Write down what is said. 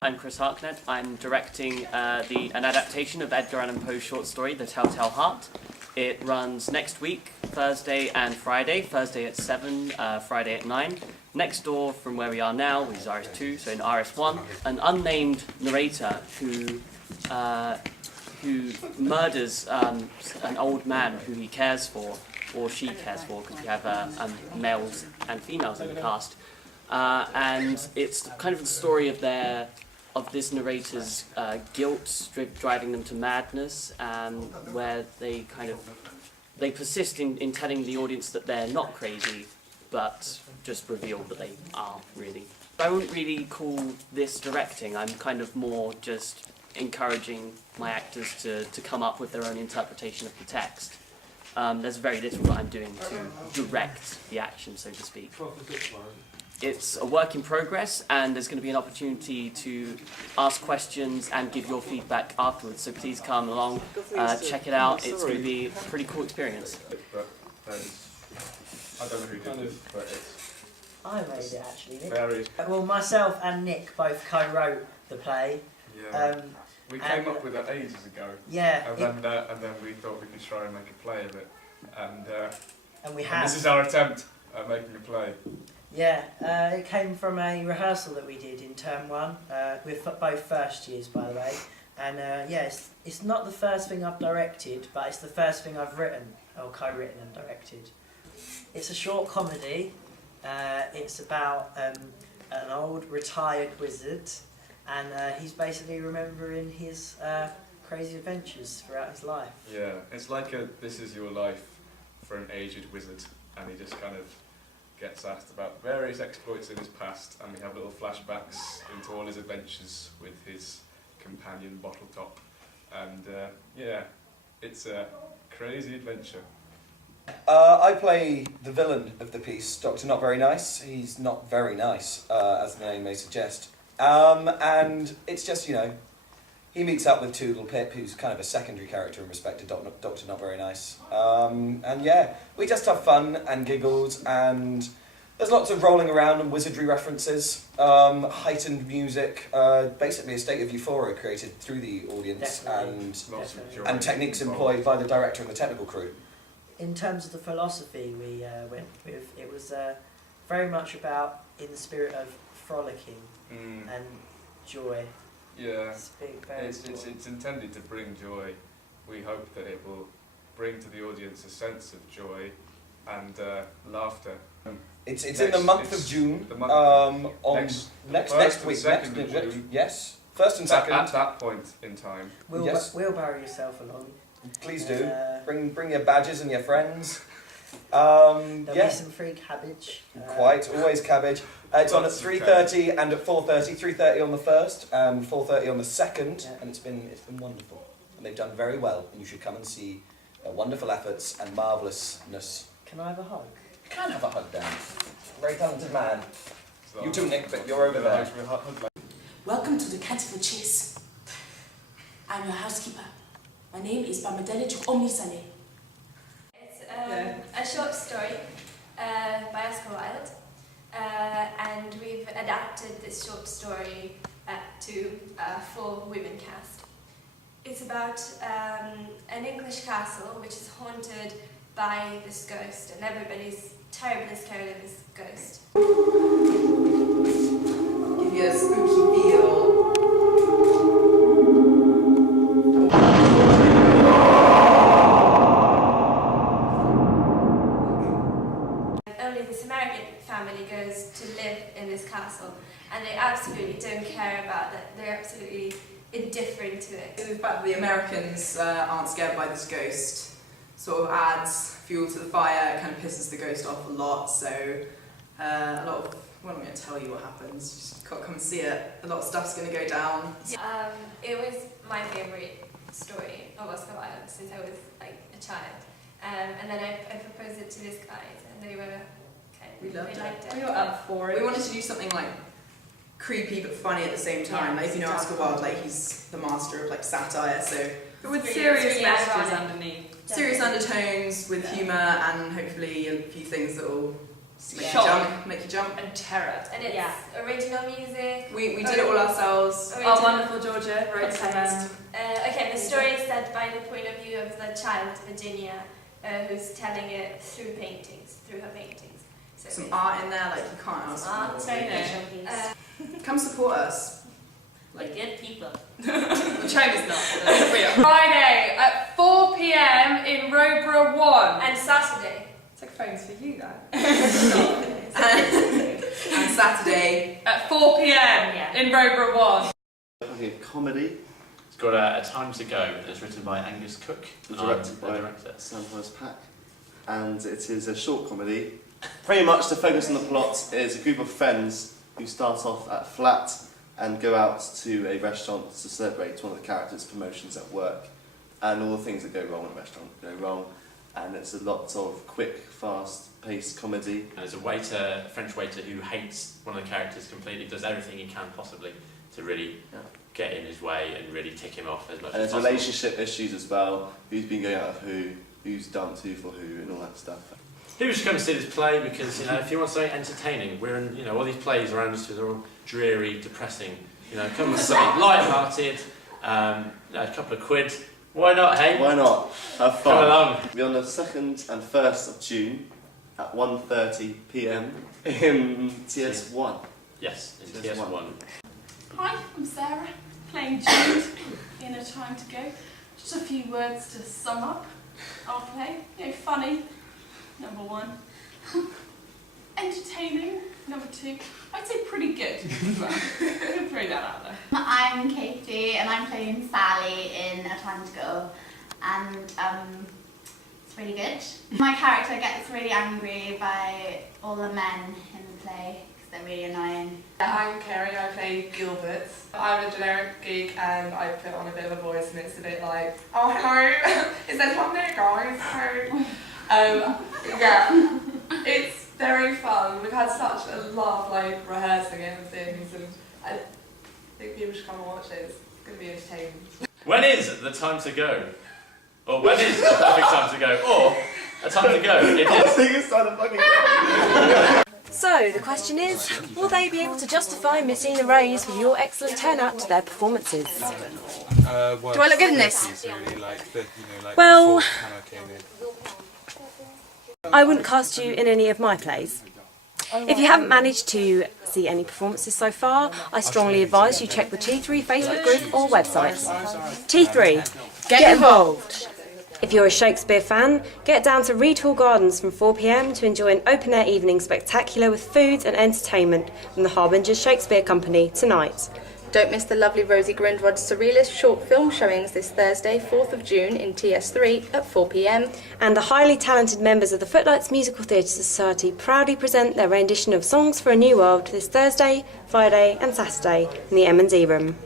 I'm Chris Harknett. I'm directing an adaptation of Edgar Allan Poe's short story, The Telltale Heart. It runs next week, Thursday and Friday. Thursday at 7, Friday at 9. Next door from where we are now, which is RS2, so in RS1, an unnamed narrator who murders an old man who he cares for, or she cares for, because we have males and females in the cast. And it's kind of the story of this narrator's guilt driving them to madness, where they persist in telling the audience that they're not crazy, but just reveal that they are, really. I wouldn't really call this directing. I'm kind of more just encouraging my actors to come up with their own interpretation of the text. There's very little that I'm doing to direct the action, so to speak. It's a work in progress, and there's going to be an opportunity to ask questions and give your feedback afterwards, so please come along, check it out. It's going to be a pretty cool experience. I don't know who did this, but it's... I made it actually, Nick. Very... Well, myself and Nick both co-wrote the play. Yeah. We came up with it ages ago. Yeah. And then we thought we could try and make a play of it. And we have. And this is our attempt at making a play. Yeah, it came from a rehearsal that we did in term 1. We're both first years, by the way. And yeah, it's not the first thing I've directed, but it's the first thing I've written, or co-written and directed. It's a short comedy. It's about an old retired wizard, and he's basically remembering his crazy adventures throughout his life. Yeah, it's like a This Is Your Life for an aged wizard, and he just kind of gets asked about various exploits in his past, and we have little flashbacks into all his adventures with his companion Bottletop. And yeah, it's a crazy adventure. I play the villain of the piece, Dr. Not Very Nice. He's not very nice, as the name may suggest. And it's just, he meets up with Tootle Pip, who's kind of a secondary character in respect to Dr. Not Very Nice. And yeah, we just have fun and giggles, and there's lots of rolling around and wizardry references, heightened music, basically a state of euphoria created through the audience, and techniques employed by the director and the technical crew. In terms of the philosophy we went with, it was very much about in the spirit of frolicking and joy. Yeah, it's intended to bring joy. We hope that it will bring to the audience a sense of joy and laughter. It's in the month of June. Next week. June. Yes, first and second. At that point in time. Wheelbarrow yourself along. Please do. Bring your badges and your friends. There'll be some free cabbage. Always cabbage. It's on at 3:30 and at 4:30. 3:30 on the first and 4:30 on the second, and it's been wonderful. And they've done very well, and you should come and see their wonderful efforts and marvellousness. Can I have a hug? You can have a hug, Dan. Very talented man. You too, Nick, but you're over there. Welcome to the Catford Chase. I'm your housekeeper. My name is Bamadele Chukomnisane. It's a short story by Oscar Wilde, and we've adapted this short story to a full women cast. It's about an English castle which is haunted by this ghost, and everybody's terribly scared of this ghost. Give you a spooky feel. Only this American family goes to live in this castle, and they absolutely don't care about that. They're absolutely indifferent to it. The fact that the Americans aren't scared by this ghost sort of adds fuel to the fire. It kind of pisses the ghost off a lot, so a lot of, well, I'm not going to tell you what happens, just got to come and see it. A lot of stuff's going to go down. It was my favourite story of Oscar Wilde since I was like a child, and then I proposed it to these guys, and they were We loved it. liked it. We were up for it. We wanted to do something like creepy but funny at the same time. Yeah, like, you know, Oscar Wilde, like, he's the master of like satire, so But with It's serious really messages ironic. underneath. serious undertones with humour and hopefully a few things that will Make you jump. And terror. And it's original music. We did it all ourselves. Our wonderful Georgia wrote some. Okay, the story is set by the point of view of the child, Virginia, who's telling it through her paintings. So Some art in there, like you can't ask for art, more. very visual piece. Come support us. Like good people. China's not. Friday at 4 p.m. in Roborough 1. And Saturday. It's like phones for you, that. And Saturday At 4 p.m. in Roborough 1. Looking at comedy, It's got A Time to Go. It's written by Angus Cook. directed the by director. Sam Pack, and it is a short comedy. Pretty much the focus on the plot is a group of friends who start off at flat and go out to a restaurant to celebrate one of the characters' promotions at work, and all the things that go wrong in a restaurant go wrong, and it's a lot of quick, fast-paced comedy. And there's a French waiter who hates one of the characters completely, does everything he can possibly to really get in his way and really tick him off as much And as there's possible. relationship issues as well, who's been going out with who's dumped who for who, and all that stuff. People should come and see this play because, if you want something entertaining, we're in, all these plays around us are all dreary, depressing. Come and something light-hearted, a couple of quid. Why not, hey? Why not? Have fun. Come along. We're on the 2nd and 1st of June at 1:30 p.m. in TS1. Yes, in TS1. TS1. Hi, I'm Sarah, playing Jude in A Time to Go. Just a few words to sum up our play. Funny, number 1. Entertaining, number 2. I'd say pretty good as well. I'm going to throw that out there. I'm Katie and I'm playing Sally in A Time to Go, and it's really good. My character gets really angry by all the men in the play because they're really annoying. I'm Kerry, I play Gilbert. I'm a generic geek and I put on a bit of a voice and it's a bit like, oh hello, is there one there guys? Yeah, it's very fun. We've had such a laugh rehearsing it and things, and I think people should come and watch it. It's going to be entertaining. When is the time to go? Or when is the perfect time to go? Or a time to go? It I is. think it's time to fucking So, the question is, will they be able to justify missing the raise with your excellent turnout to their performances? Do I look good in this? Well, I wouldn't cast you in any of my plays. If you haven't managed to see any performances so far, I strongly advise you check the T3 Facebook group or website. T3, get involved! If you're a Shakespeare fan, get down to Reed Hall Gardens from 4 p.m. to enjoy an open-air evening spectacular with food and entertainment from the Harbingers Shakespeare Company tonight. Don't miss the lovely Rosie Grindrod's surrealist short film showings this Thursday, 4th of June in TS3 at 4 p.m. And the highly talented members of the Footlights Musical Theatre Society proudly present their rendition of Songs for a New World this Thursday, Friday and Saturday in the M&D Room.